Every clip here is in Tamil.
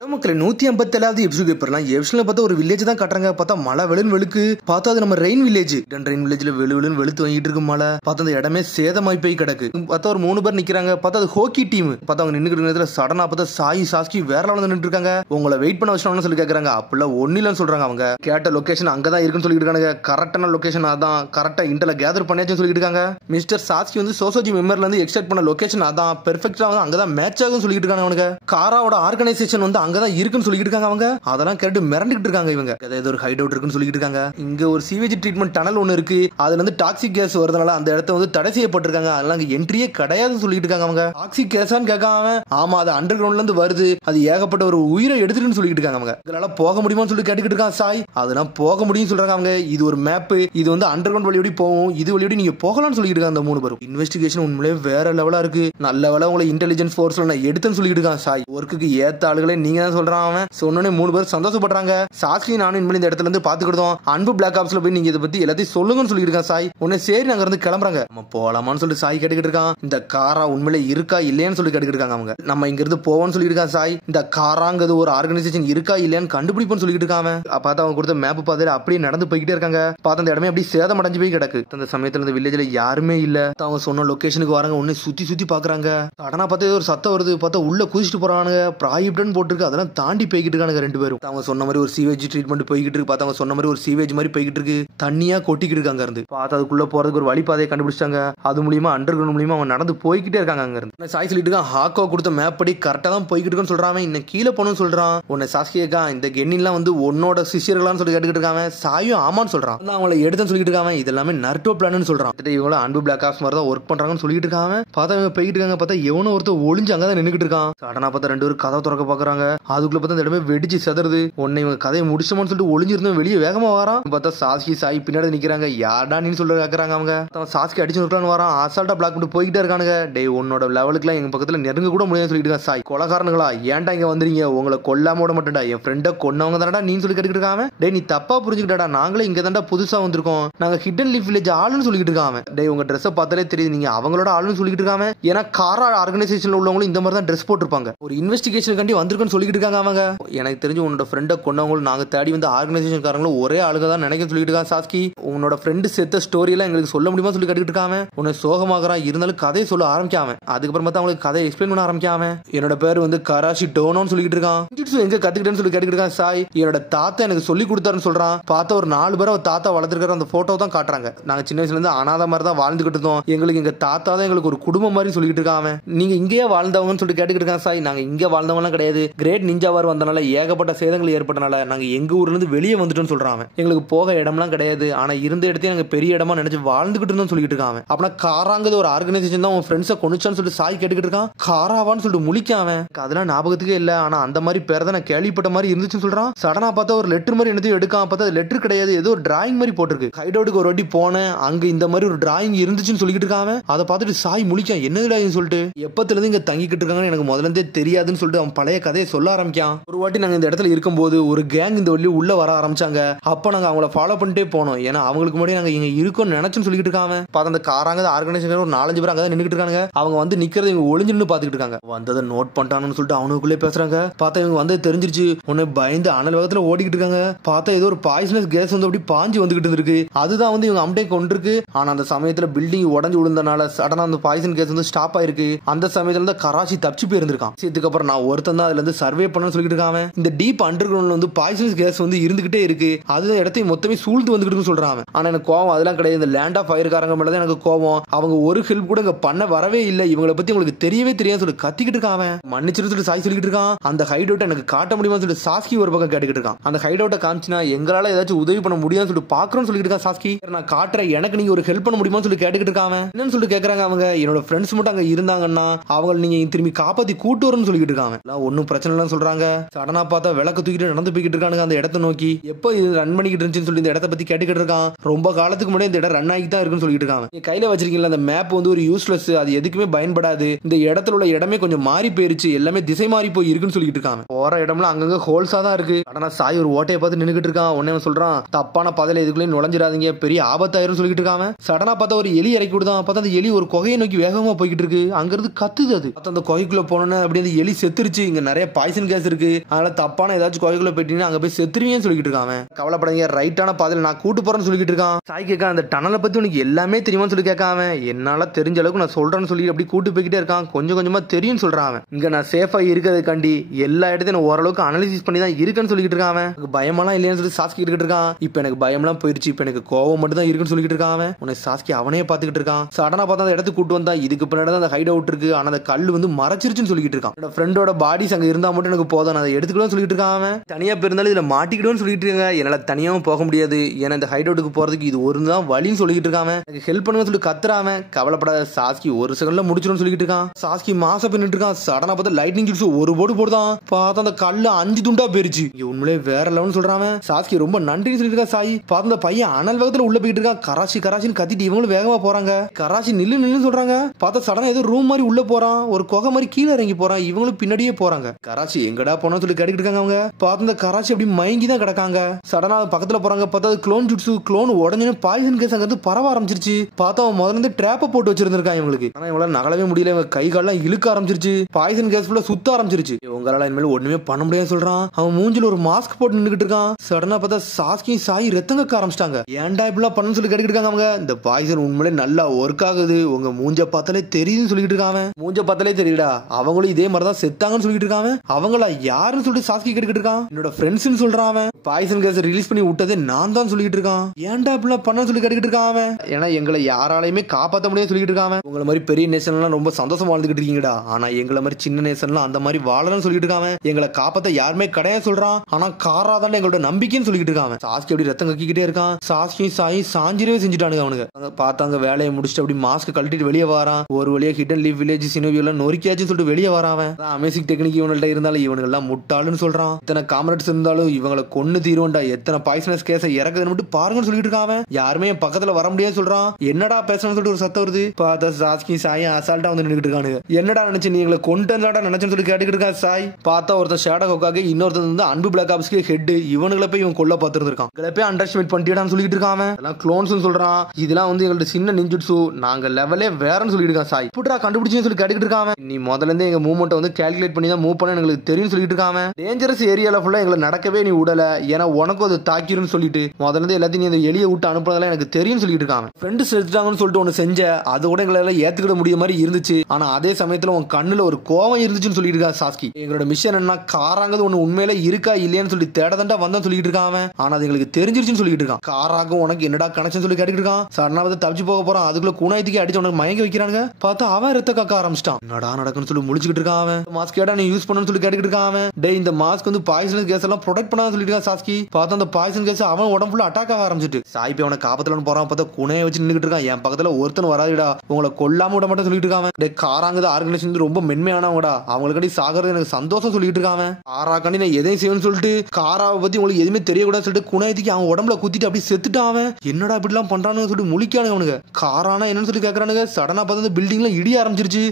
மக்களே 157வது எபிசோட் போறலாம். எபிசோட்ல பார்த்தா ஒரு வில்லேஜ் தான் காட்டுறாங்க. பார்த்தா மழை வெளுன்னு வெளுக்கு. பார்த்தா அது நம்ம ரெயின் வில்லேஜ். ரெயின் வில்லேஜ்ல வெளுன்னு வெளுத்து வாங்கிட்டு இருக்கு மழை. பார்த்தா அந்த இடமே சேதமாய் போய் கிடக்கு. பார்த்தா ஒரு 3 பேர் நிக்கிறாங்க. பார்த்தா அது ஹாக்கி டீம். பார்த்தா அவங்க நின்னுக்கிற நேரத்துல சடனா பார்த்தா சாய் சாஸ்கி வேற லெவல்ல நின்னுட்டு இருக்காங்க. உங்களை வெயிட் பண்ண வச்சோம்னு சொல்லி கேக்குறாங்க. அப்பெல்லாம் ஒன்னிலன்னு சொல்றாங்க. அவங்க கேட்ட லொகேஷன் அங்கதான் இருக்குன்னு சொல்லிட்டு இருக்காங்க. கரெக்டான லொகேஷன் அதான். கரெக்டா இன்டர்ல கேதர் பண்ணியாச்சுன்னு சொல்லிட்டு இருக்காங்க. மிஸ்டர் சாஸ்கி வந்து சோசோஜி மெம்பர்ல இருந்து எக்ஸ்ட்ராக்ட் பண்ண லொகேஷன் அதான். பெர்ஃபெக்ட்டா வந்து அங்கதான் மேட்ச் ஆகும் சொல்லிட்டு இருக்காங்க. அவனுக்கு காராவோட ஆர்கனைசேஷன் வந்து அங்கதான் இருக்குன்னு சொல்லிட்டு இருக்காங்க. அவங்க அதெல்லாம் கேட்டு மிரண்டிட்டு இருக்காங்க. இவங்க ஏதோ ஒரு ஹைட் அவுட் இருக்குன்னு சொல்லிட்டு இருக்காங்க. இங்க ஒரு சீவேஜ் ட்ரீட்மெண்ட் டனல் ஒன்னு இருக்கு. அதுல இருந்து டாக்ஸிக் கேஸ் வரதுனால அந்த இடத்த வந்து தடை செய்யப்பட்டிருக்காங்க. அதெல்லாம் அங்க என்ட்ரியே கிடையாதுன்னு சொல்லிட்டு இருக்காங்க. அவங்க டாக்ஸிக் கேஸான்னு கேட்காம ஆமா அது அண்டர் கிரவுண்ட்ல இருந்து வருது, அது ஏகப்பட்ட ஒரு உயிரை எடுத்துட்டுன்னு சொல்லிட்டு இருக்காங்க. அவங்க இதெல்லாம் போக முடியுமான்னு சொல்லி கேட்டுக்கிட்டு இருக்காங்க. சாய் அதெல்லாம் போக முடியும்னு சொல்றாங்க. அவங்க இது ஒரு மேப், இது வந்து அண்டர் கிரவுண்ட் வழியோடி போகும், இது வழியோடி நீங்க போகலாம்னு சொல்லிட்டு இருக்காங்க. அந்த 3 பேரும் இன்வெஸ்டிகேஷன் உண்மையிலே வேற லெவலா இருக்கு. நல்ல வேலை உங்களை இன்டெலிஜென்ஸ் ஃபோர்ஸ்ல நான் எடுத்துன்னு சொல்லிட்டு இருக்காங்க. சாய் ஒர்க்குக்கு ஏத்த ஆளுகளே நீங்க தான் சொல்றான். அவன் சொன்னோடனே 3 பேர் சந்தோஷப்படுறாங்க. சாஸ்கி நானும் இனிமேல் இந்த இடத்துல இருந்து பாத்துக்கிட்டோம். அன்பு பிளாக் ஆப்ஸ்ல போய் நீங்க இதை பத்தி எல்லாத்தையும் சொல்லுங்கன்னு சொல்லிட்டு இருக்கான். சாய் உடனே சரி நாங்க இருந்து கிளம்புறாங்க. நம்ம போலாமான்னு சொல்லிட்டு சாய் கேட்டுக்கிட்டு இருக்கான். இந்த காரா உண்மையிலே இருக்கா இல்லையான்னு சொல்லி கேட்டுக்கிட்டு இருக்காங்க. அவங்க நம்ம இங்க இருந்து போவோம்னு சொல்லிட்டு இருக்கான். சாய் இந்த காராங்கிறது ஒரு ஆர்கனைசேஷன் இருக்கா இல்லையான்னு கண்டுபிடிப்போம்னு சொல்லிட்டு இருக்காங்க. பார்த்தா அவங்க கொடுத்த மேப் பார்த்துட்டு அப்படியே நடந்து போய்கிட்டே இருக்காங்க. பார்த்தா அந்த இடமே அப்படியே சேதம் அடைஞ்சு போய் கிடக்கு. அந்த சமயத்துல இந்த வில்லேஜ்ல யாருமே இல்ல. அவங்க சொன்ன லொகேஷனுக்கு வராங்க. உடனே சுத்தி சுத்தி பாக்குறாங்க. சடனா பார்த்தா ஒரு சத்தம் வருது. பார்த்தா உள்ள குதிச்சுட்டு போறானுங்க. பிராய்டன் போட்டுருக்கு. அதெல்லாம் தாண்டி போய்கிட்டு இருக்கானுங்க 2 பேரும். அவங்க சொன்ன மாதிரி ஒரு சீவேஜ் ட்ரீட்மெண்ட் போய்கிட்டு இருக்கு. பார்த்தா அவங்க சொன்ன மாதிரி ஒரு சீவேஜ் மாதிரி போய்கிட்டு இருக்கு. தண்ணியா கொட்டிக்கிட்டு இருக்காங்க. இருந்து பார்த்தா அதுக்குள்ள போறதுக்கு ஒரு வழிபாதையை கண்டுபிடிச்சாங்க. அது மூலியமா அண்டர் கிரவுண்ட் மூலியமா அவங்க நடந்து போய்கிட்டே இருக்காங்க. அங்க இருந்து சாய் சொல்லிட்டு இருக்கான். ஹாக்கோ கொடுத்த மேப் படி கரெக்டா தான் போய்கிட்டு இருக்குன்னு சொல்றான். இன்னும் கீழே போகணும்னு சொல்றான். உன்னை சாஸ்கியக்கா இந்த கென்னிலாம் வந்து உன்னோட சிஷியர்களான்னு சொல்லி கேட்டுக்கிட்டு இருக்காங்க. சாயும் ஆமான்னு சொல்றான். அவங்களை எடுத்துன்னு சொல்லிட்டு இருக்காங்க. இதெல்லாமே நர்டோ பிளான் சொல்றான். இவங்கள அன்பு பிளாக் ஆப்ஸ் மாதிரி தான் ஒர்க் பண்றாங்கன்னு சொல்லிட்டு இருக்காங்க. பார்த்தா இவங்க போய்கிட்டு இருக்காங்க. பார்த்தா எவனோ ஒருத்தர் ஒளிஞ்சு அங்கதான் நின்னுக்கிட்டு இருக்கான். சடனா பார்த்தா 2 பேரும் கதை திறக்க பாக்குறாங்க. அதுக்குள்ள பார்த்தா இந்த இடமே வெடிச்சு செதறது. உன்னை இவங்க கதையை முடிச்சோம்னு சொல்லிட்டு ஒளிஞ்சிருந்தோம் வெளியே வேகமா வரான். பார்த்தா சாஸ்கி சாய் பின்னாடி நிக்கிறாங்க. யாரா நீ சொல்ல கேக்குறாங்க. அவங்க சாஸ்கி அடிச்சு விட்டுறான்னு வரான். அசால்ட்டா பிளாக் பண்ணிட்டு போய்கிட்டே இருக்கானுங்க. டே உன்னோட லெவலுக்குலாம் எங்க பக்கத்துல நெருங்க கூட முடியாது சொல்லிட்டு இருக்கான். சாய் கொலகாரனுங்களா ஏன்டா இங்க வந்துறீங்க, உங்களை கொல்லாம விட மாட்டேன்டா, என் ஃப்ரெண்ட கொன்னவங்க தானடா நீ சொல்லி கேட்டுக்கிட்டு இருக்காம. டே நீ தப்பா புரிஞ்சுக்கிட்டா, நாங்களே இங்க தாண்டா புதுசா வந்திருக்கோம், நாங்க ஹிடன் லீஃப் வில்லேஜ் ஆளுன்னு சொல்லிட்டு இருக்காங்க. டே உங்க ட்ரெஸ் பார்த்தாலே தெரியுது நீங்க அவங்களோட ஆளுன்னு சொல்லிட்டு இருக்காங்க. ஏன்னா காரா ஆர்கனைசேஷன்ல உள்ளவங்களும் இந்த மாதிரி தான் ட்ரெஸ் போட்டிருப்பாங்க. ஒரு இன்வெஸ்டிகேஷனுக்காண்டி வந்திருக்குன்னு சொல்லிட்டு இருக்காங்க. அவங்க எனக்கு தெரிஞ்சு உன்னோட ஃப்ரெண்ட கொன்னவங்களும் நாங்க தேடி வந்து ஆர்கனைசேஷன் காரங்களும் ஒரே ஆளுக தான் நினைக்க சொல்லிட்டு இருக்காங்க. சாஸ்கி உன்னோட ஃப்ரெண்டு செத்த ஸ்டோரி எல்லாம் எங்களுக்கு சொல்ல முடியுமா சொல்லி கேட்டுக்கிட்டு இருக்காங்க. உன்னை சோகமாகறான். இருந்தாலும் கதையை சொல்ல ஆரம்பிக்காம அதுக்கப்புறம் பார்த்தா அவங்களுக்கு கதையை எக்ஸ்பிளைன் பண்ண ஆரம்பிக்காம என்னோட பேர் வந்து கராஷி டோனோன்னு சொல்லிட்டு இருக்கான். எங்க கத்துக்கிட்டேன்னு சொல்லி கேட்டுக்கிட்டு இருக்கான். சாய் என்னோட தாத்தா எனக்கு சொல்லி கொடுத்தாருன்னு சொல்றான். பார்த்தா ஒரு 4 பேரை தாத்தா வளர்த்துருக்காரு. அந்த போட்டோ தான் காட்டுறாங்க. நாங்க சின்ன வயசுல இருந்து அனாதை மாதிரி தான் வாழ்ந்துகிட்டு இருந்தோம். எங்களுக்கு எங்க தாத்தா தான் எங்களுக்கு ஒரு குடும்பம் மாதிரி சொல்லிட்டு இருக்காங்க. நீங்க இங்கேயே வாழ்ந்தவங்கன்னு சொல்லிட்டு கேட்டுக்கிட்டு இருக்காங்க. சாய் நாங்க இங்க வாழ்ந்தவங்க எல்லாம் கிடையாது. கிரேட் நிஞ்சா வார் வந்தனால ஏகப்பட்ட சேதங்கள் ஏற்பட்டனால நாங்க எங்க ஊர்ல இருந்து வெளியே வந்துட்டோம்னு சொல்றாங்க. எங்களுக்கு போக இடம்லாம் கிடையாது. ஆனா இருந்த இடத்தையும் நாங்க பெரிய இடமா நினைச்சு வாழ்ந்துகிட்டு இருந்தோம் சொல்லிட்டு இருக்காங்க. அப்படின்னா காராங்கிறது ஒரு ஆர்கனைசேஷன் தான் உன் ஃப்ரெண்ட்ஸை கொண்டுச்சான்னு சொல்லிட்டு சாய் கேட்டுக்கிட்டு இருக்கான். காராவான்னு சொல்லிட்டு முழிக்காம அதெல்லாம் ஞாபகத்துக்கே இல்ல. ஆனா அந்த மாதிரி பேர் தான் நான் கேள்விப்பட்ட மாதிரி இருந்துச்சுன்னு சொல்றான். சடனா பார்த்தா ஒரு லெட்டர் மாதிரி என்னத்தையும் எடுக்காம பார்த்தா லெட்டர் கிடையாது, ஏதோ ஒரு டிராயிங் மாதிரி போட்டிருக்கு. ஹைடவுட்டுக்கு ஒரு வாட்டி போனேன், அங்க இந்த மாதிரி ஒரு டிராயிங் இருந்துச்சுன்னு சொல்லிட்டு இருக்காங்க. அதை பார்த்துட்டு சாய் முழிக்கான். என்னதுடா சொல்லிட்டு எப்பத்துல இருந்து இங்க தங்கிக்கிட்டு இருக்காங்கன்னு எனக்கு முதல்ல இருந்தே தெரியாதுன்னு சொல்லிட்டு அவன் பழைய கதையை சொல்ல ஆரம்பிக்கான். ஒரு வாட்டி நாங்க இந்த இடத்துல இருக்கும்போது ஒரு கேங் இந்த வழி உள்ள வர ஆரம்பிச்சாங்க. அப்ப நாங்க அவங்கள ஃபாலோ பண்ணிட்டே போனோம். ஏன்னா அவங்களுக்கு முன்னாடி நாங்க இங்க இருக்கோம்னு நினைச்சுன்னு சொல்லிட்டு இருக்காங்க. பார்த்த அந்த காராங்க ஆர்கனைசேஷன் ஒரு 4-5 பேர் அங்கதான் நின்னுட்டு இருக்காங்க. அவங்க வந்து நிக்கிறது இவங்க ஒளிஞ்சு நின்னு பாத்துக்கிட்டு இருக்காங்க. வந்ததை நோட் பண்ணிட்டானு சொல்லிட்டு அவனுக்குள்ளே பேசுறாங்க. பார்த்தா இவங்க வந்து தெரிஞ்சிருச்சு. உன்னை பயந்து அனல் வேகத்துல ஓடிக்கிட்டு இருக்காங்க. பார்த்தா ஏதோ ஒரு பாய்சனஸ் கேஸ் வந்து அப்படி பாஞ்சு வந்துகிட்டு இருக்கு. அதுதான் வந்து இவங்க அம்டே கொண்டிருக்கு. ஆனா அந்த சமயத்துல பில்டிங் உடஞ்சு விழுந்தனால சடனா அந்த பாய்சன் கேஸ் வந்து ஸ்டாப் ஆயிருக்கு. அந்த சமயத்துல இருந்து கராச்சி தப்பிச்சு போயிருந்திருக்கான். இதுக்கப்புறம் நான் ஒருத்தன் தான் அதுல இருந்து சர்வே பண்ணு சொல்லிட்டு இருக்காங்க. இந்த டீப் அண்டர் கிரவுண்ட்ல வந்து பாய்சனஸ் கேஸ் வந்து இருந்துகிட்டே இருக்கு. அது இடத்தையும் மொத்தமே சூழ்ந்து வந்துகிட்டு சொல்றாங்க. ஆனா எனக்கு கோவம் அதெல்லாம் கிடையாது. இந்த லேண்ட் ஆஃப் ஃபயர்காரங்க மேல தான் எனக்கு கோவம். அவங்க ஒரு ஹெல்ப் கூட இங்க பண்ண வரவே இல்லை. இவங்களை பத்தி உங்களுக்கு தெரியவே தெரியாது சொல்லி கத்திக்கிட்டு இருக்காங்க. மன்னிச்சிரு சொல்லி சாய் சொல்லிட்டு இருக்கான். அந்த ஹைட் அவுட் எனக்கு காட்ட முடியுமா சொல்லி சாஸ்கி ஒரு பக்கம் கேட்டுக்கிட்டு இருக்கான். அந்த ஹைட் அவுட்டை காமிச்சினா எங்களால ஏதாச்சும் உதவி பண்ண முடியும்னு சொல்லிட்டு பாக்குறோம்னு சொல்லிட்டு இருக்கான். சாஸ்கி நான் காட்டுறேன், எனக்கு நீங்க ஒரு ஹெல்ப் பண்ண முடியுமா சொல்லி கேட்டுக்கிட்டு இருக்காங்க. என்னன்னு சொல்லிட்டு கேக்குறாங்க. அவங்க என்னோட ஃப்ரெண்ட்ஸ் மட்டும் அங்க இருந்தாங்கன்னா அவங்க நீங்க திரும்பி காப்பாத்தி கூட்டு வரணும்னு சொல்லிட்டு இருக்காங்க. ஒன்னும் பிரச்சனை இல்லைன்னு சொல்றாங்க. சடனா பார்த்தா விளக்கு தூக்கிட்டு நடந்து போய்கிட்டு இருக்கானுங்க அந்த இடத்தை நோக்கி. எப்போ இது ரன் பண்ணிக்கிட்டு இருந்துச்சுன்னு சொல்லி இந்த இடத்தை பத்தி கேட்டுக்கிட்டு இருக்கான். ரொம்ப காலத்துக்கு முன்னாடி இந்த இடம் ரன் ஆகிட்டு தான் இருக்குன்னு சொல்லிட்டு இருக்காங்க. நீங்க கையில வச்சிருக்கீங்களா அந்த மேப் வந்து ஒரு யூஸ்லெஸ், அது எதுக்குமே பயன்படாது. இந்த இடத்துல உள்ள இடமே கொஞ்சம் மாறி போயிருச்சு, எல்லாமே திசை மாறி போய் இருக்குன்னு சொல்லிட்டு இருக்காங்க. போற இடம்லாம் அங்கங்க ஹோல்ஸா தான் இருக்கு. ஆனா சாய் ஒரு ஓட்டையை பார்த்து நின்னுகிட்டு இருக்கான். உடனே சொல்றான், தப்பான பாதையில எதுக்குள்ளே நுழைஞ்சிடாதீங்க, பெரிய ஆபத்தாயிரும் சொல்லிட்டு இருக்காங்க. சடனா பார்த்தா ஒரு எலி இறக்கி விடுதான். பார்த்தா அந்த எலி ஒரு குகையை நோக்கி வேகமா போய்கிட்டு இருக்கு. அங்கிருந்து கத்துது. அது அந்த குகைக்குள்ள போனோன்னு அப்படி அந்த எலி செத்துருச்சு. இங்க நிறைய பாய்சன் பாய்சன் கேஸ் இருக்கு, அதனால தப்பான ஏதாச்சும் கோயிலுக்குள்ள போயிட்டீங்கன்னா அங்க போய் செத்துருவீங்கன்னு சொல்லிட்டு இருக்காங்க. கவலைப்படாதீங்க, ரைட்டான பாதையில நான் கூட்டு போறேன்னு சொல்லிட்டு இருக்கான். சாய் கேட்க அந்த டனலை பத்தி உனக்கு எல்லாமே தெரியுமான்னு சொல்லி கேட்காம, என்னால தெரிஞ்ச அளவுக்கு நான் சொல்றேன்னு சொல்லி அப்படி கூட்டு போய்கிட்டே இருக்கான். கொஞ்சம் கொஞ்சமா தெரியும் சொல்றான். இங்க நான் சேஃபா இருக்கிறதுக்காண்டி எல்லா இடத்தையும் ஓரளவுக்கு அனலிசிஸ் பண்ணி தான் இருக்கேன்னு சொல்லிட்டு இருக்கான். எனக்கு பயமெல்லாம் இல்லையான்னு சொல்லி சாஸ்கி கிட்ட இருக்கான். இப்ப எனக்கு பயமெல்லாம் போயிருச்சு, இப்ப எனக்கு கோவம் மட்டும் தான் இருக்குன்னு சொல்லிட்டு இருக்கான். உன்னை சாஸ்கி அவனே பாத்துக்கிட்டு இருக்கான். சடனா பார்த்தா அந்த இடத்துக்கு கூட்டு வந்தா இதுக்கு பின்னாடி அந்த ஹைட் அவுட் இருக்கு, ஆனா அந்த கல் வந்து மறைச்சிருச்சுன்னு சொல்லிட்டு இருக்கான். என்னோட ஃப்ரெண்டோட பாடிஸ் அங்க இருந்தா மட்டும் எனக்கு போதும், நான் அதை எடுத்துக்கிட்டு சொல்லிட்டு இருக்கான். தனியா பிறந்தாலும் இதுல மாட்டிக்கிடுன்னு சொல்லிட்டு இருக்காங்க. என்னால தனியாவும் போக முடியாது, ஏன்னா இந்த ஹைட் அவுட்டுக்கு போறதுக்கு இது ஒரு தான் வழின்னு சொல்லிட்டு இருக்கான். எனக்கு ஹெல்ப் பண்ணுங்க சொல்லி கத்துறாம. கவலைப்படாத சாஸ்கி ஒரு செகண்ட்ல முடிச்சிடும் சொல்லிட்டு இருக்கான். சாஸ்கி மாச பின்னிட்டு இருக்கான். சடனா பார்த்தா லைட்னிங் ஜூஸ் ஒரு போடு போடுதான். பார்த்தா அந்த கல்லு 5 துண்டா போயிருச்சு. உண்மையிலே வேற லெவல்னு சொல்றான். சாஸ்கி ரொம்ப நன்றின்னு சொல்லிட்டு இருக்கா. சாய் பார்த்த அந்த பையன் அனல் வேகத்துல உள்ள போயிட்டு இருக்கான். கராச்சி கராச்சின்னு கத்திட்டு இவங்களும் வேகமா போறாங்க. கராச்சி நில்லு நில்லு சொல்றாங்க. பார்த்தா சடனா ஏதோ ரூம் மாதிரி உள்ள போறான், ஒரு குகை மாதிரி கீழே இறங்கி போறான். இவங்களும் பின்னாடியே போறாங்க. கராச்சி எங்கடா போனா சொல்லி கேட்டுக்கிட்டு இருக்காங்க. அவங்க பார்த்த இந்த கராச்சி அப்படி மயங்கி தான் கிடக்காங்க. சடனா பக்கத்துல போறாங்க. பார்த்தா க்ளோன் ஜுட்ஸு க்ளோன் உடனே பாய்சன் கேஸ் அங்க பரவ ஆரம்பிச்சிருச்சு. பார்த்தா அவன் முதல்ல இருந்து ட்ராப்பை போட்டு வச்சிருந்திருக்கான் இவங்களுக்கு. ஆனா இவங்களால நகலவே முடியல. இவங்க கை காலெல்லாம் இழுக்க ஆரம்பிச்சிருச்சு. பாய்சன் கேஸ் ஃபுல்லா சுத்த ஆரம்பிச்சிருச்சு. உங்களால இனிமேல் ஒண்ணுமே பண்ண முடியாது சொல்றான். அவன் மூஞ்சில ஒரு மாஸ்க் போட்டு நின்னுகிட்டு இருக்கான். சடனா பார்த்தா சாஸ்கி சாய் ரத்தம் கக்க ஆரம்பிச்சிட்டாங்க. ஏன்டா இப்படிலாம் பண்ணு சொல்லி கேட்டுக்கிட்டு இருக்காங்க. அவங்க இந்த பாய்சன் உண்மையிலே நல்லா ஒர்க் ஆகுது, உங்க மூஞ்ச பார்த்தாலே தெரியுதுன்னு சொல்லிட்டு இருக்காங்க. மூஞ்ச பார்த்தாலே தெரியுடா, அவங்களும் இதே மாதிரி தான் செத்தாங்கன்னு சொல்லிட்டு இருக்காங்க. அவங்கள யாருன்னு சொல்லிட்டு சாஸ்கி கேட்டுக்கிட்டு இருக்கான். என்னோட ஃப்ரெண்ட்ஸ்னு சொல்றான். அவன் பாய்சன் கேஸ் ரிலீஸ் பண்ணி விட்டதே நான் தான் சொல்லிட்டு இருக்கான். ஏன்டா இப்படிலாம் பண்ண சொல்லி கேட்டுக்கிட்டு இருக்கான். அவன் ஏன்னா எங்களை யாராலையுமே காப்பாற்ற முடியாது சொல்லிட்டு இருக்கான். உங்களை மாதிரி பெரிய நேஷன்லாம் ரொம்ப சந்தோஷமா வாழ்ந்துகிட்டு இருக்கீங்கடா, ஆனா எங்களை மாதிரி சின்ன நேஷன்லாம் அந்த மாதிரி வாழணும்னு சொல்லிட்டு இருக்காங்க. எங்களை காப்பாத்த யாருமே கிடையாது சொல்றான். ஆனா காராதான் எங்களோட நம்பிக்கைன்னு சொல்லிட்டு இருக்காங்க. சாஸ்கி அப்படி ரத்தம் கக்கிக்கிட்டே இருக்கான். சாஸ்கி சாய் சாஞ்சிரவே செஞ்சுட்டானுங்க. அவனுக்கு பார்த்தாங்க வேலையை முடிச்சுட்டு அப்படி மாஸ்க் கழட்டிட்டு வெளியே வரான். ஒரு வழியா ஹிடன் லீவ் வில்லேஜ் சினோவியெல்லாம் நொறுக்கியாச்சுன்னு சொல்லிட்டு வெளியே வரான். அமேசிங் டெக்னிக் இவங்கள்ட்ட இருந்தாலும் இவனுங்க எல்லாம் முட்டாளுன்னு சொல்றான். இத்தனை காமரேட்ஸ் இருந்தாலும் இவங்களை கொன்னு தீருவண்டா, எத்தனை பாய்சனஸ் கேஸை இறக்குதுன்னு மட்டும் பாருங்கன்னு சொல்லிட்டு இருக்காங்க. யாருமே என் பக்கத்துல வர முடியாது சொல்றான். என்னடா பேசணும்னு சொல்லிட்டு ஒரு சத்தம் வருது. பார்த்தா சாஸ்கி சாயும் அசால்ட்டா வந்து நின்னுட்டு இருக்கானுங்க. என்னடா நினைச்சு நீ எங்களை கொண்டு நினைச்சுன்னு சொல்லி கேட்டுக்கிட்டு இருக்கா சாய். பார்த்தா ஒருத்தன் ஷேடோ ஹோக்காக, இன்னொருத்தன் வந்து அன்பு பிளாக் ஆப்ஸ்க்கு ஹெட். இவனுங்களை போய் இவன் கொல்ல பார்த்துருக்கான். இவங்களை போய் அண்டர் எஸ்டிமேட் பண்ணிட்டான்னு சொல்லிட்டு இருக்கான். அதெல்லாம் க்ளோன்ஸ் சொல்றான். இதெல்லாம் வந்து எங்களோட சின்ன நிஞ்சுட்சு, நாங்க லெவலே வேறன்னு சொல்லிட்டு இருக்கான். சாய் புட்ரா கண்டுபிடிச்சுன்னு சொல்லி கேட்டுக்கிட்டு இருக்கான். நீ முதல்ல இருந்து எங்க மூவ்மெண்ட் வந்து கால்குலேட் பண்ணி தான் மூவ் பண்ண எங்களுக்கு தெரியும் சொல்லிட்டு இருக்கான். டேஞ்சரஸ் ஏரியால ஃபுல்லா எங்களை நடக்கவே நீ விடல, ஏன்னா உனக்கும் அது தாக்கிரும் சொல்லிட்டு முதல்ல இருந்து எல்லாத்தையும் நீ அந்த எலியை விட்டு அனுப்புறதெல்லாம் எனக்கு தெரியும் சொல்லிட்டு இருக்கான். ஃப்ரெண்டு செஞ்சுட்டாங்கன்னு சொல்லிட்டு ஒன்னு செஞ்ச, அது கூட எங்களால ஏத்துக்கிட முடிய மாதிரி இருந்துச்சு. ஆனா அதே சமயத்துல உன் கண்ணுல ஒரு கோவம் இருந்துச்சுன்னு சொல்லிட்டு இருக்கா சாஸ்கி. எங்களோட மிஷன் என்ன காராங்கிறது ஒண்ணு உண்மையில இருக்கா இல்லையான்னு சொல்லி தேடதாண்டா வந்தான் சொல்லிட்டு இருக்கான். ஆனா அது எங்களுக்கு தெரிஞ்சிருச்சுன்னு சொல்லிட்டு இருக்கான். காராக்கும் உனக்கு என்னடா கனெக்ஷன் சொல்லி கேட்டுக்கிட்டு இருக்கான். சடனா வந்து தப்பிச்சு போக போறான். அதுக்குள்ள குணாயத்துக்கு அடிச்சு உனக்கு மயங்கி வைக்கிறாங்க. பார்த்தா அவன் ரத்த கக்க ஆரம்பிச்சிட்டான். என்னடா நடக்குன்னு சொல்லி முழிச்சுக்கிட்டு இருக்கான். அவன் மாஸ்க் கேட்டா நீ யூஸ் பண்ணணும்னு சொல்லி கேட்டுக்கிட்டு இருக்கான். டே இந்த மாஸ்க் வந்து பாய்சன் கேஸ் எல்லாம் ப்ரொடெக்ட் பண்ணான்னு சொல்லிட்டு இருக்கா சாஸ்கி. பார்த்தா அந்த பாய்சன் கேஸ் அவன் உடம்புல அட்டாக் ஆக ஆரம்பிச்சிட்டு சாய் போய் அவனை காப்பத்துல போறான். பார்த்தா குணையை வச்சு நின்னுட்டு இருக்கான். என் பக்கத்துல ஒருத்தன் வராதுடா, உங்களை கொல்லாம விட மாட்டேன் சொல்லிட்டு இருக்காங்க. டே காராங்க ஆர்கனைசேஷன் ரொம்ப மென்மையானவங்கடா, அவங்களுக்கு சாகிறது எனக்கு சந்தோஷம் சொல்லிட்டு இருக்காங்க. காராக்காண்டி நான் எதையும் செய்வேன்னு சொல்லிட்டு காராவை பத்தி உங்களுக்கு எதுவுமே தெரியக்கூடாதுன்னு சொல்லிட்டு குணையத்துக்கு அவன் உடம்புல குத்திட்டு அப்படி செத்துட்டான். என்னடா இப்படி எல்லாம் பண்றானு சொல்லிட்டு முழிக்கானுங்க. அவனுக்கு காரானா என்னன்னு சொல்லி கேக்குறானுங்க. சடனா பார்த்து பில்டிங்ல இடிய ஆரம்பிச்சிருச்சு.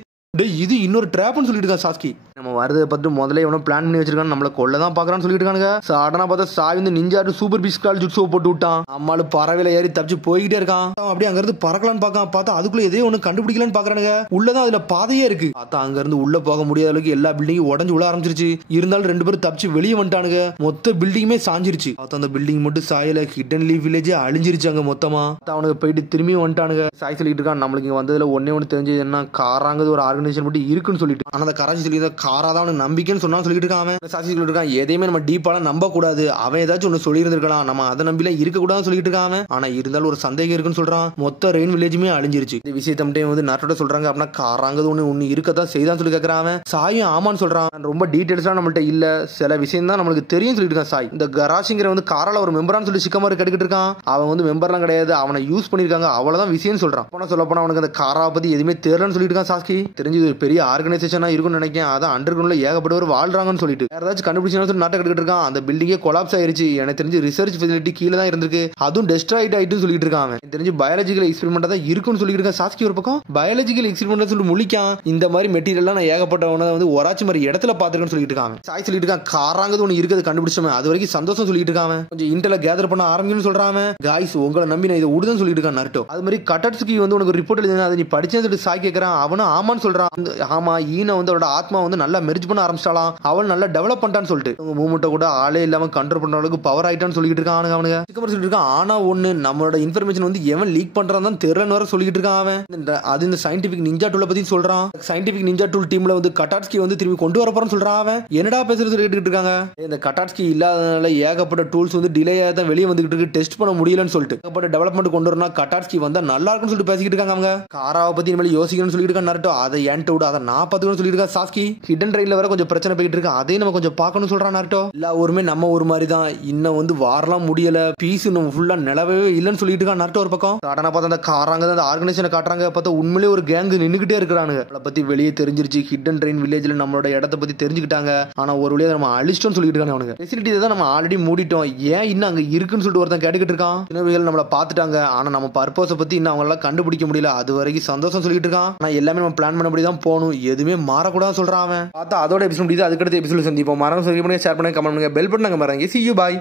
இது இன்னொரு ட்ராப்னு சொல்லிட்டு இருக்கா சாஸ்கி. நம்ம வரதை பார்த்து முதல்ல இவனும் பிளான் பண்ணி வச்சிருக்கான், நம்மள கொள்ள தான் பாக்குறான்னு சொல்லிட்டு இருக்கானுங்க. சடனா பார்த்தா சாய் வந்து நிஞ்சாட்டு சூப்பர் பீஸ் கால் ஜுட்ஸோ போட்டு விட்டான். அம்மாளு பறவையில ஏறி தப்பிச்சு போய்கிட்டே இருக்கான். அப்படியே அங்க இருந்து பறக்கலான்னு பார்க்கான். பார்த்தா அதுக்குள்ள எதையோ ஒண்ணு கண்டுபிடிக்கலான்னு பாக்குறானுங்க. உள்ளதான் அதுல பாதையே இருக்கு. பார்த்தா அங்க இருந்து உள்ள போக முடியாத அளவுக்கு எல்லா பில்டிங்கும் உடஞ்சு உள்ள ஆரம்பிச்சிருச்சு. இருந்தாலும் 2 பேரும் தப்பிச்சு வெளியே வந்துட்டானுங்க. மொத்த பில்டிங்குமே சாஞ்சிருச்சு. பார்த்தா அந்த பில்டிங் மட்டும் சாயல. ஹிடன் லீவ் வில்லேஜ் அழிஞ்சிருச்சு அங்க மொத்தமா. அவனுக்கு போயிட்டு திரும்பி வந்துட்டானுங்க. சாய் சொல்லிட்டு இருக்கான், நம்மளுக்கு இங்க வந்ததுல ஒண்ணு தெரிஞ்சது என்ன, காராங்கிறது ஒரு ஆர்கனைசேஷன் மட்டும் இருக்குன்னு சொல்லிட்டு. ஆனா அந்த கராச்சி சொல்லி காராதான் நம்பிக்கைன்னு சொன்னா சொல்லிட்டு இருக்கான். சாசி சொல்லிட்டு இருக்கான், எதையுமே நம்ம டீப்பால நம்ப கூடாது. அவன் ஏதாச்சும் ஒண்ணு சொல்லி இருந்திருக்கலாம், நம்ம அதை நம்பில இருக்க கூடாதுன்னு சொல்லிட்டு இருக்கான். ஆனா இருந்தாலும் ஒரு சந்தேகம் இருக்குன்னு சொல்றான். மொத்த ரெயின் வில்லேஜுமே அழிஞ்சிருச்சு. இந்த விஷயத்தை மட்டும் வந்து நாட்டோட சொல்றாங்க. அப்படின்னா காராங்கிறது ஒண்ணு இருக்கதான் செய்தான் சொல்லி கேட்கறான். சாயும் ஆமான்னு சொல்றான். ரொம்ப டீடைல்ஸா நம்மள்ட்ட இல்ல, சில விஷயம் தான் நம்மளுக்கு தெரியும் சொல்லிட்டு இருக்கான் சாய். இந்த கராசிங்கிற வந்து காரால ஒரு மெம்பரான்னு சொல்லி சிக்கமாரி கேட்டுக்கிட்டு இருக்கான். அவன் வந்து மெம்பர்லாம் கிடையாது, அவனை யூஸ் பண்ணிருக்காங்க, அவ்வளவுதான் விஷயம் சொல்றான். போன சொல்ல போனா அவனுக்கு அந்த காரா பத்தி எதுவுமே தெரியலன்னு சொல்லிட்டு இருக்கான் சாஸ்கி. தெரிஞ்சு ஒரு பெரிய ஆர்கனைசேஷனா இருக்கும்னு நினைக்கிறேன். அதான் அண்டர் கிரவுண்ட்ல ஏகப்பட்டவர் வாழ்றாங்கன்னு சொல்லிட்டு யாராச்சும் கண்டுபிடிச்சு நாட்டை கட்டுக்கிட்டு இருக்கான். அந்த பில்டிங்கே கொலாப்ஸ் ஆயிருச்சு. எனக்கு தெரிஞ்சு ரிசர்ச் ஃபெசிலிட்டி கீழே தான் இருந்திருக்கு, அதுவும் டெஸ்ட்ராய்ட் ஆயிட்டு சொல்லிட்டு இருக்காங்க. எனக்கு தெரிஞ்சு பயாலஜிக்கல் எக்ஸ்பெரிமெண்ட் தான் இருக்குன்னு சொல்லிட்டு இருக்கான் சாஸ்கி. ஒரு பக்கம் பயாலஜிக்கல் எக்ஸ்பெரிமெண்ட் சொல்லி முழிக்கான். இந்த மாதிரி மெட்டீரியல் நான் ஏகப்பட்டவன வந்து ஒராச்சி மாதிரி இடத்துல பாத்துருக்கேன்னு சொல்லிட்டு இருக்காங்க. சாய் சொல்லிட்டு இருக்கான், காராங்கிறது ஒண்ணு இருக்குது கண்டுபிடிச்சவன், அது வரைக்கும் சந்தோஷம் சொல்லிட்டு இருக்காங்க. கொஞ்சம் இன்டெல கேதர் பண்ண ஆரம்பிக்கும்னு சொல்றாங்க. காய்ஸ் உங்களை நம்பி நான் இதை உடுதுன்னு சொல்லிட்டு இருக்கான் நருட்டோ. அது மாதிரி கட்டட்ஸ்க்கு வந்து உனக்கு ரிப்போர்ட் எழுதுனா அதை நீ படிச்சேன்னு சொல்லிட்டு சாய் கேட்கறான். அவனும் ஆமான்னு சொல்றான். சொல்றான். ஆமா ஈன வந்து அவரோட ஆத்மா வந்து நல்லா மெர்ஜ் பண்ண ஆரம்பிச்சாலாம், அவள் நல்லா டெவலப் பண்ணிட்டான்னு சொல்லிட்டு மூமெண்ட்டை கூட ஆளே இல்லாம கண்ட்ரோல் பண்ற அளவுக்கு பவர் ஆயிட்டான்னு சொல்லிட்டு இருக்கான் அவனுங்க. சொல்லிட்டு இருக்கான். ஆனா ஒண்ணு நம்மளோட இன்ஃபர்மேஷன் வந்து எவன் லீக் பண்றான் தான் தெரியலன்னு வர சொல்லிட்டு இருக்கான் அவன். அது இந்த சயின்டிபிக் நிஞ்சா டூல பத்தி சொல்றான். சயின்டிபிக் நிஞ்சா டூல் டீம்ல வந்து கட்டாட்ஸ்கி வந்து திரும்பி கொண்டு வர போறேன்னு சொல்றான் அவன். என்னடா பேசுறது சொல்லிட்டு இருக்காங்க. இந்த கட்டாட்ஸ்கி இல்லாதனால ஏகப்பட்ட டூல்ஸ் வந்து டிலே தான் வெளியே வந்துகிட்டு இருக்கு, டெஸ்ட் பண்ண முடியலன்னு சொல்லிட்டு ஏகப்பட்ட டெவலப்மெண்ட் கொண்டு வரணும், கட்டாட்ஸ்கி வந்தா நல்லா இருக்குன்னு சொல்லிட்டு பேசிக்கிட்டு இருக்காங்க அவங்க. காராவை பத்தி இனிமேல் யோசிக்கணும்னு சொல்லிட்டு இருக்கான் நருட்டோ. அதை ஏன்ட்டு விட அதை நான் பாத்துக்கணும்னு சொல்லிட்டு இருக்கா சாஸ்கி. ஹிடன் ரைட்ல வர கொஞ்சம் பிரச்சனை போயிட்டு இருக்கு, அதையும் நம்ம கொஞ்சம் பார்க்கணும்னு சொல்றான் நருட்டோ. எல்லா ஊருமே நம்ம ஊர் மாதிரி தான், இன்னும் வந்து வாரலாம் முடியல, பீஸ் இன்னும் ஃபுல்லா நிலவே இல்லைன்னு சொல்லிட்டு இருக்கான் நருட்டோ ஒரு பக்கம். சடனா பார்த்தா அந்த காராங்க அந்த ஆர்கனைசேஷனை காட்டுறாங்க, பார்த்தா உண்மையிலே ஒரு கேங் நின்னுகிட்டே இருக்கிறானுங்க. அதை பத்தி வெளியே தெரிஞ்சிருச்சு, ஹிடன் ட்ரெயின் வில்லேஜ்ல நம்மளோட இடத்தை பத்தி தெரிஞ்சுக்கிட்டாங்க. ஆனா ஒரு வழியா நம்ம அழிச்சிட்டோம் சொல்லிட்டு இருக்காங்க அவனுங்க. ஃபெசிலிட்டி தான் நம்ம ஆல்ரெடி மூடிட்டோம், ஏன் இன்னும் அங்க இருக்குன்னு சொல்லிட்டு ஒருத்தன் கேட்டுக்கிட்டு இருக்கான். சின்னவைகள் நம்மள பாத்துட்டாங்க, ஆனா நம்ம பர்பஸை பத்தி இன்னும் அவங்களால கண்டுபிடிக்க முடியல, அது வரைக்கும் சந்தோஷம் சொல்லிட்டு இருக்கான். ஆனா எல்லாமே நம்ம பிளான் பண்ணபடி தான் போகணும், எதுவுமே மாறக்கூடாது சொல்றான் அவன். பார்த்தா அதோட எபிசோட் முடியுது. அதுக்கடுத்த எபிசோட் சந்திப்போம். மறக்காம ஷேர் பண்ணுங்க, கமெண்ட் பண்ணுங்க, பெல் பட்டன் அங்க பாருங்க. See you, bye.